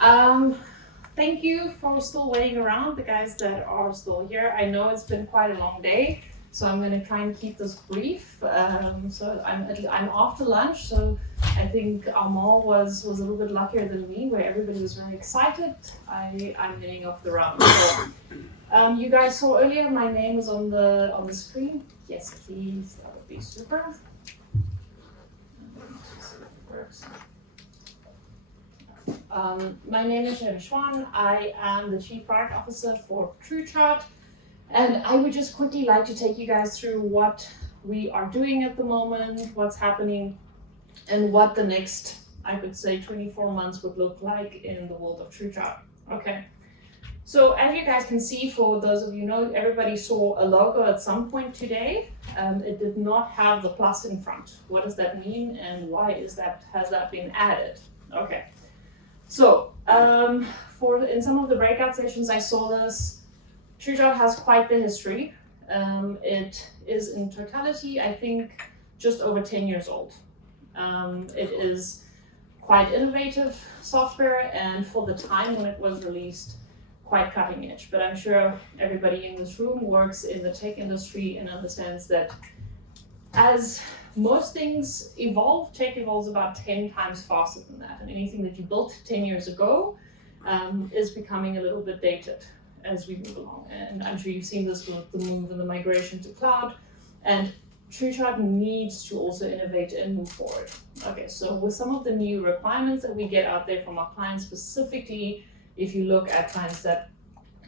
Thank you for still waiting around, the guys that are still here. I know it's been quite a long day, so I'm going to try and keep this brief. So I'm after lunch, so I think Armand was a little bit luckier than me, where everybody was very excited. I'm getting off the round. So, you guys saw earlier my name is on the screen. Yes, please. That would be super. My name is Geneve Schwan. I am the Chief Product Officer for TrueChart, and I would just quickly like to take you guys through what we are doing at the moment, what's happening, and what the next, I could say, 24 months would look like in the world of TrueChart. Okay. So as you guys can see, for those of you who know, everybody saw a logo at some point today. It did not have the plus in front. What does that mean, and why has that been added? Okay. So, in some of the breakout sessions I saw this, TrueChart has quite the history. It is in totality, I think, just over 10 years old. It is quite innovative software, and for the time when it was released, quite cutting edge. But I'm sure everybody in this room works in the tech industry and understands that as most things evolve, tech evolves about 10 times faster than that. And anything that you built 10 years ago is becoming a little bit dated as we move along. And I'm sure you've seen this with the move and the migration to cloud. And TrueChart needs to also innovate and move forward. Okay, so with some of the new requirements that we get out there from our clients, specifically, if you look at clients that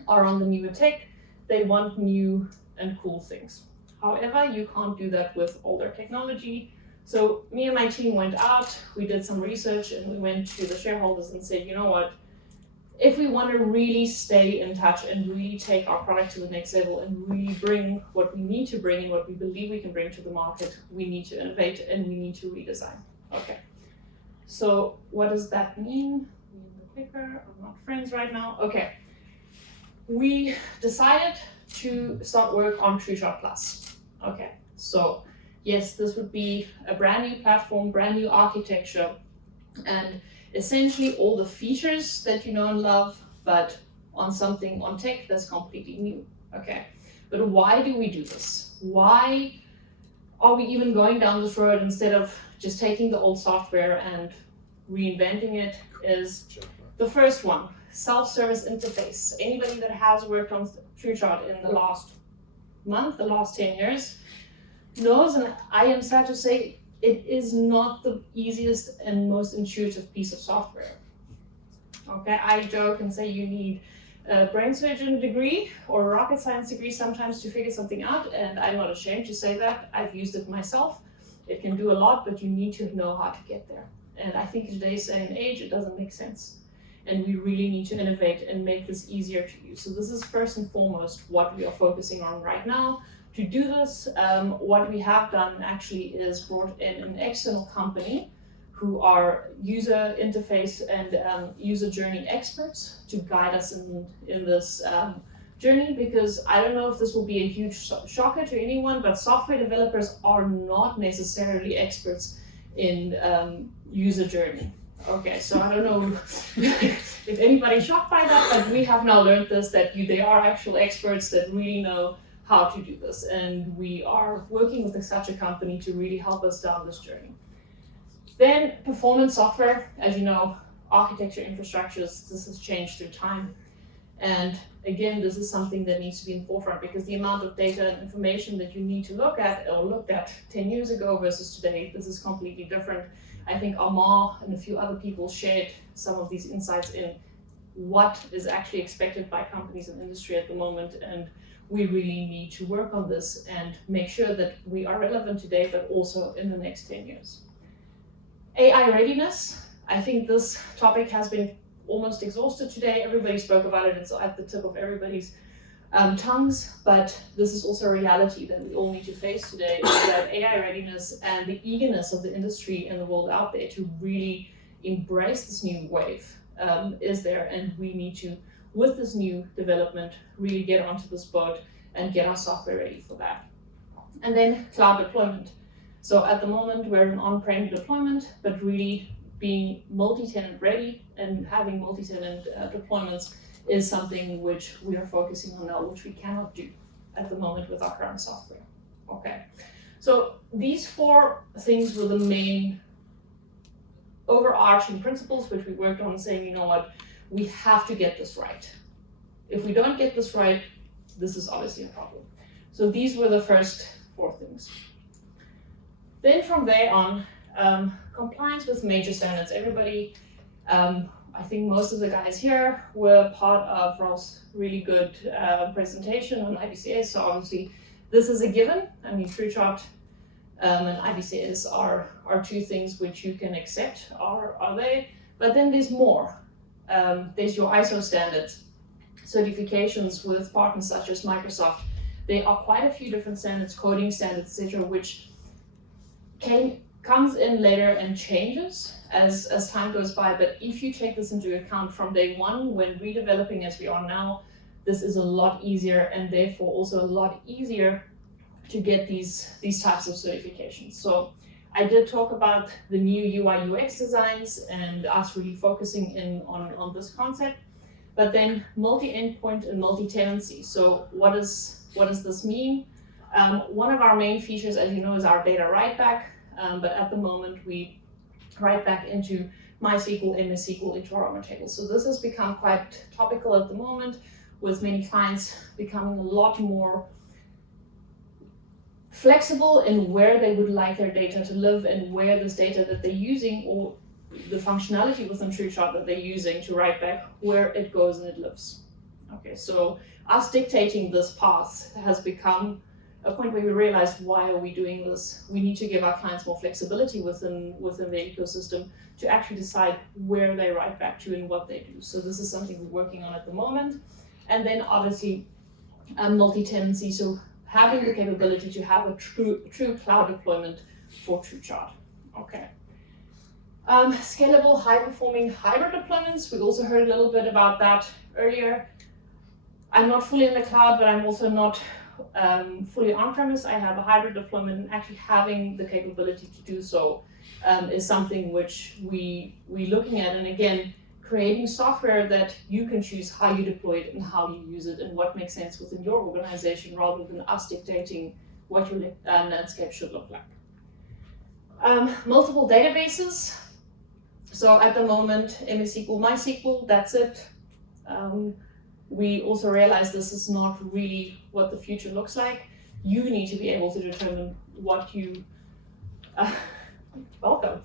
are on the newer tech, they want new and cool things. However, you can't do that with older technology. So me and my team went out, we did some research, and we went to the shareholders and said, you know what, if we want to really stay in touch and really take our product to the next level and really bring what we need to bring and what we believe we can bring to the market, we need to innovate and we need to redesign. Okay. So what does that mean? Me and the clicker are not friends right now. Okay. We decided to start work on TrueChart Plus. Okay, so yes, this would be a brand new platform, brand new architecture, and essentially all the features that you know and love, but on tech that's completely new. Okay, but why do we do this? Why are we even going down this road instead of just taking the old software and reinventing it? Is the first one, self-service interface. Anybody that has worked on TrueChart in the last month, the last 10 years, knows, and I am sad to say, it is not the easiest and most intuitive piece of software. Okay, I joke and say you need a brain surgeon degree or a rocket science degree sometimes to figure something out, and I'm not ashamed to say that. I've used it myself. It can do a lot, but you need to know how to get there. And I think in today's day and age, it doesn't make sense. And we really need to innovate and make this easier to use. So this is first and foremost what we are focusing on right now. To do this, what we have done actually is brought in an external company who are user interface and user journey experts to guide us in this journey, because I don't know if this will be a huge shocker to anyone, but software developers are not necessarily experts in user journey. Okay, so I don't know if anybody's shocked by that, but we have now learned this, that they are actual experts that really know how to do this. And we are working with such a company to really help us down this journey. Then performance software, as you know, architecture infrastructures, this has changed through time. And again, this is something that needs to be in the forefront, because the amount of data and information that you need to look at or looked at 10 years ago versus today, this is completely different. I think Armand and a few other people shared some of these insights in what is actually expected by companies and industry at the moment, and we really need to work on this and make sure that we are relevant today, but also in the next 10 years. AI readiness, I think this topic has been almost exhausted today. Everybody spoke about it, it's at the tip of everybody's tongues, but this is also a reality that we all need to face today, is that AI readiness and the eagerness of the industry and the world out there to really embrace this new wave is there, and we need to, with this new development, really get onto this boat and get our software ready for that. And then cloud deployment. So at the moment we're in on-prem deployment, but really being multi-tenant ready and having multi-tenant deployments is something which we are focusing on now, which we cannot do at the moment with our current software. Okay, so these 4 things were the main overarching principles which we worked on, saying, you know what, we have to get this right. If we don't get this right, this is obviously a problem. So these were the first 4 things. Then from there on, compliance with major standards. Everybody, I think most of the guys here were part of Rolf's really good presentation on IBCS, so obviously this is a given. I mean, TrueChart and IBCS are 2 things which you can accept, are they? But then there's more. There's your ISO standards, certifications with partners such as Microsoft. There are quite a few different standards, coding standards, etc., which comes in later and changes as time goes by. But if you take this into account from day one, when redeveloping as we are now, this is a lot easier, and therefore also a lot easier to get these types of certifications. So I did talk about the new UI UX designs and us really focusing in on this concept. But then multi-endpoint and multi-tenancy. So what does this mean? One of our main features, as you know, is our data write-back. But at the moment, we write back into MySQL, MS SQL, into our own tables. So this has become quite topical at the moment, with many clients becoming a lot more flexible in where they would like their data to live and where this data that they're using, or the functionality within TrueChart that they're using to write back, where it goes and it lives. Okay, so us dictating this path has become a point where we realized, why are we doing this? We need to give our clients more flexibility within the ecosystem to actually decide where they write back to and what they do. So this is something we're working on at the moment. And then obviously multi-tenancy, so having the capability to have a true cloud deployment for TrueChart. Okay. Scalable, high-performing hybrid deployments. We also heard a little bit about that earlier. I'm not fully in the cloud, but I'm also not fully on-premise. I have a hybrid deployment, and actually having the capability to do so is something which we're looking at. And again, creating software that you can choose how you deploy it and how you use it and what makes sense within your organization, rather than us dictating what your landscape should look like. Multiple databases. So at the moment, MS SQL, MySQL, that's it. We also realize this is not really what the future looks like. You need to be able to determine what you welcome.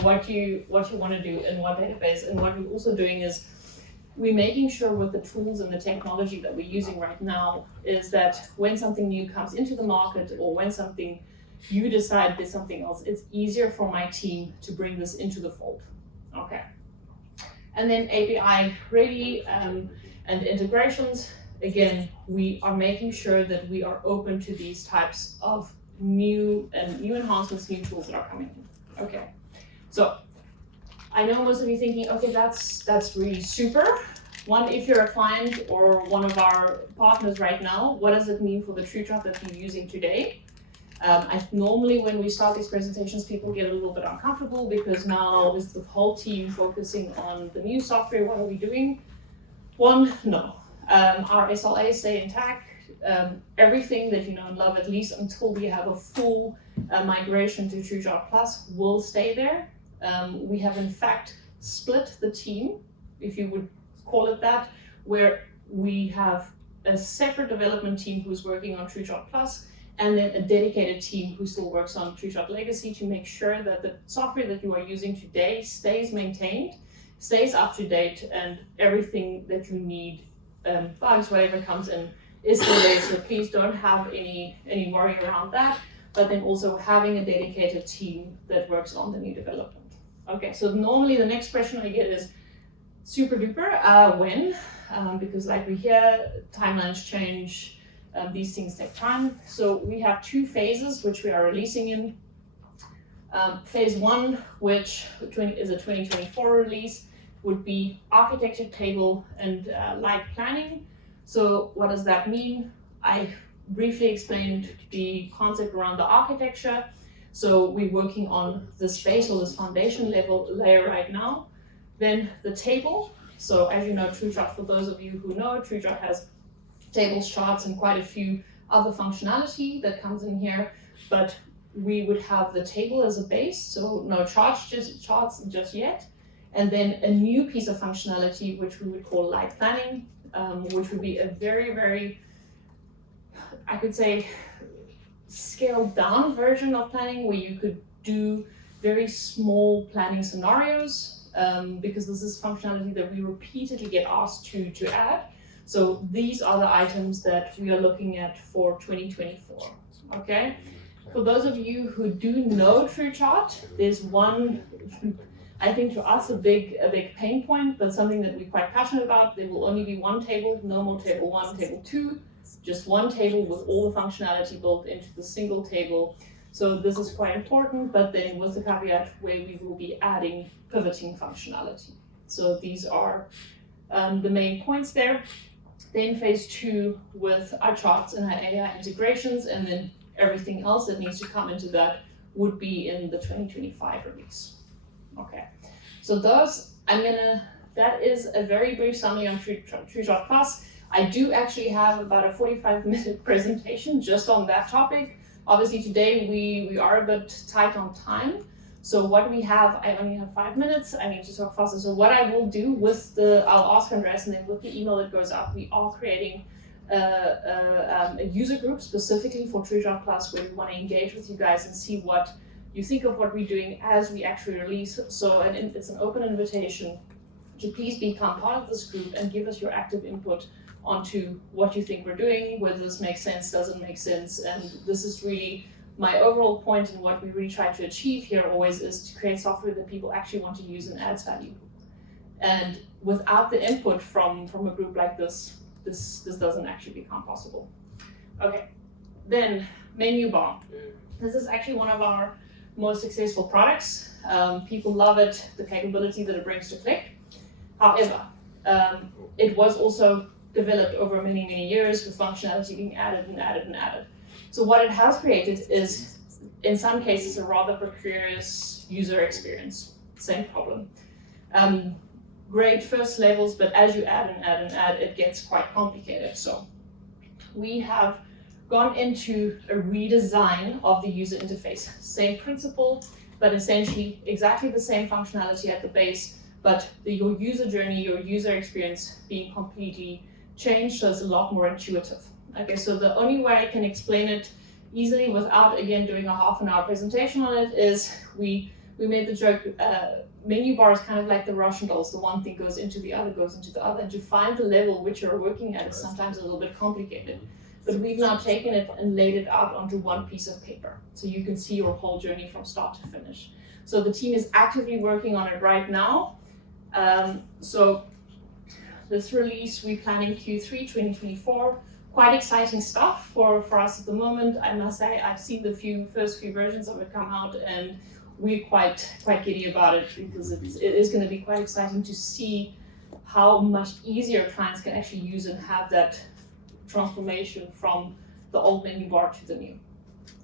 What you want to do in what database. And what we're also doing is we're making sure with the tools and the technology that we're using right now is that when something new comes into the market, or when something you decide there's something else, it's easier for my team to bring this into the fold. Okay. And then API ready and integrations. Again, we are making sure that we are open to these types of new enhancements, new tools that are coming in. Okay, so I know most of you thinking, okay, that's really super. One, if you're a client or one of our partners right now, what does it mean for the TrueChart that you're using today? Normally when we start these presentations, people get a little bit uncomfortable because now is the whole team focusing on the new software. What are we doing? One, no. Our SLAs stay intact. Everything that you know and love, at least until we have a full migration to TrueChart Plus, will stay there. We have in fact split the team, if you would call it that, where we have a separate development team who's working on TrueChart Plus, and then a dedicated team who still works on TrueChart Legacy to make sure that the software that you are using today stays maintained, stays up to date, and everything that you need, bugs, whatever comes in, is still there. So please don't have any worry around that. But then also having a dedicated team that works on the new development. Okay, so normally the next question I get is super duper, when? Because like we hear, timelines change, these things take time. So we have 2 phases which we are releasing in. Phase 1, which is a 2024 release, would be architecture table and light planning. So what does that mean? I briefly explained the concept around the architecture. So we're working on this base or this foundation level layer right now. Then the table. So as you know, TrueChart, for those of you who know, TrueChart has tables, charts, and quite a few other functionality that comes in here. But we would have the table as a base, so no charts just yet. And then a new piece of functionality, which we would call light planning, which would be a very, very, I could say, scaled down version of planning where you could do very small planning scenarios, because this is functionality that we repeatedly get asked to add. So these are the items that we are looking at for 2024, okay? For those of you who do know TrueChart, there's one, I think to us a big pain point, but something that we're quite passionate about. There will only be one table, no more table 1, table 2, just one table with all the functionality built into the single table. So this is quite important, but then with the caveat where we will be adding pivoting functionality. So these are the main points there. Then phase 2 with our charts and our AI integrations, and then everything else that needs to come into that would be in the 2025 release. Okay, so those, that is a very brief summary on TrueChart Plus. I do actually have about a 45-minute presentation just on that topic. Obviously today we are a bit tight on time. So what we have, I only have 5 minutes, I need to talk faster. So what I will do with I'll ask Andreas, and then with the email that goes out, we are creating a user group specifically for TrueChart Plus, where we want to engage with you guys and see what you think of what we're doing as we actually release. So it's an open invitation to please become part of this group and give us your active input onto what you think we're doing, whether this makes sense, doesn't make sense. And this is really my overall point, and what we really try to achieve here always is to create software that people actually want to use and adds value. And without the input from a group like this, this doesn't actually become possible. Okay, then menu bar. This is actually one of our most successful products. People love it, the capability that it brings to Qlik. However, it was also developed over many, many years with functionality being added and added and added. So what it has created is, in some cases, a rather precarious user experience. Same problem. Great first levels, but as you add and add and add, it gets quite complicated. So we have gone into a redesign of the user interface. Same principle, but essentially exactly the same functionality at the base, but your user journey, your user experience being completely changed, so it's a lot more intuitive. Okay, so the only way I can explain it easily without, again, doing a half-an-hour presentation on it is we made the joke, menu bar is kind of like the Russian dolls. The one thing goes into the other, and to find the level which you're working at is sometimes a little bit complicated. But we've now taken it and laid it out onto one piece of paper, so you can see your whole journey from start to finish. So the team is actively working on it right now. So this release, we're planning Q3 2024. Quite exciting stuff for us at the moment. I must say, I've seen the first few versions of it come out, and we're quite giddy about it, because it is going to be quite exciting to see how much easier clients can actually use and have that transformation from the old menu bar to the new,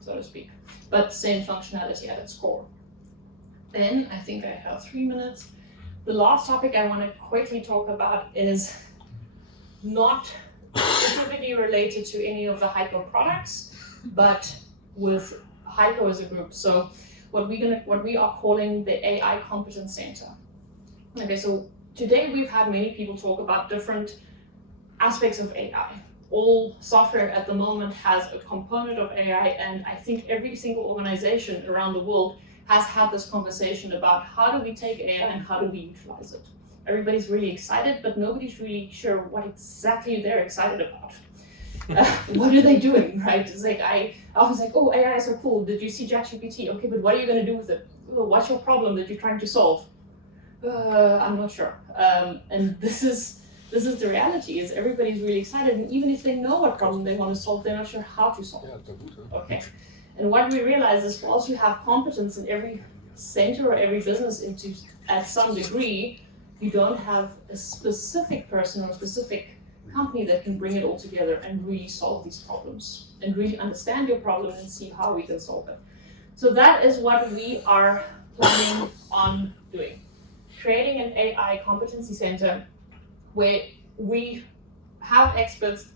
so to speak. But same functionality at its core. Then I think I have 3 minutes. The last topic I want to quickly talk about is not specifically related to any of the HICO products, but with HICO as a group. So what we are calling the AI Competence Center. Okay, so today we've had many people talk about different aspects of AI. All software at the moment has a component of AI, and I think every single organization around the world has had this conversation about how do we take AI and how do we utilize it. Everybody's really excited, but nobody's really sure what exactly they're excited about. What are they doing, right? It's like I was like, oh, AI is so cool. Did you see ChatGPT? Okay, but what are you going to do with it? Oh, what's your problem that you're trying to solve? I'm not sure. And this is the reality. Is everybody's really excited, and even if they know what problem they want to solve, they're not sure how to solve it. Okay. And what we realize is, once you have competence in every center or every business at some degree, you don't have a specific person or a specific company that can bring it all together and really solve these problems and really understand your problem and see how we can solve it. So that is what we are planning on doing. Creating an AI competency center where we have experts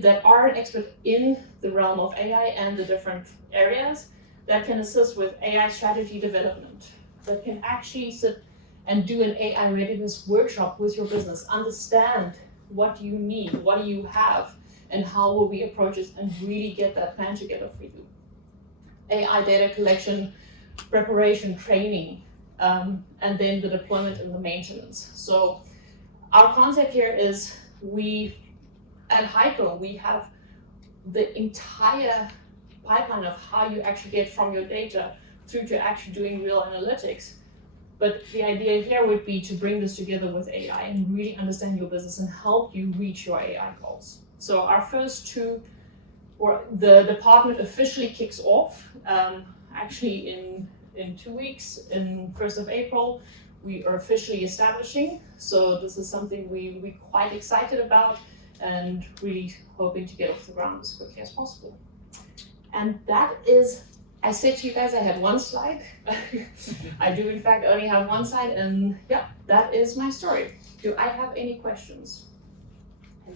that are an expert in the realm of AI and the different areas that can assist with AI strategy development, that can actually sit and do an AI readiness workshop with your business, understand what you need, what do you have, and how will we approach it, and really get that plan together for you. AI data collection, preparation, training, and then the deployment and the maintenance. So our concept here is at HICO, we have the entire pipeline of how you actually get from your data through to actually doing real analytics. But the idea here would be to bring this together with AI and really understand your business and help you reach your AI goals. So our first two, or the department officially kicks off actually in 2 weeks, in 1st of April, we are officially establishing. So this is something we're quite excited about and really hoping to get off the ground as quickly as possible. And that is, I said to you guys I had one slide. I do in fact only have one slide, and yeah, that is my story. Do I have any questions?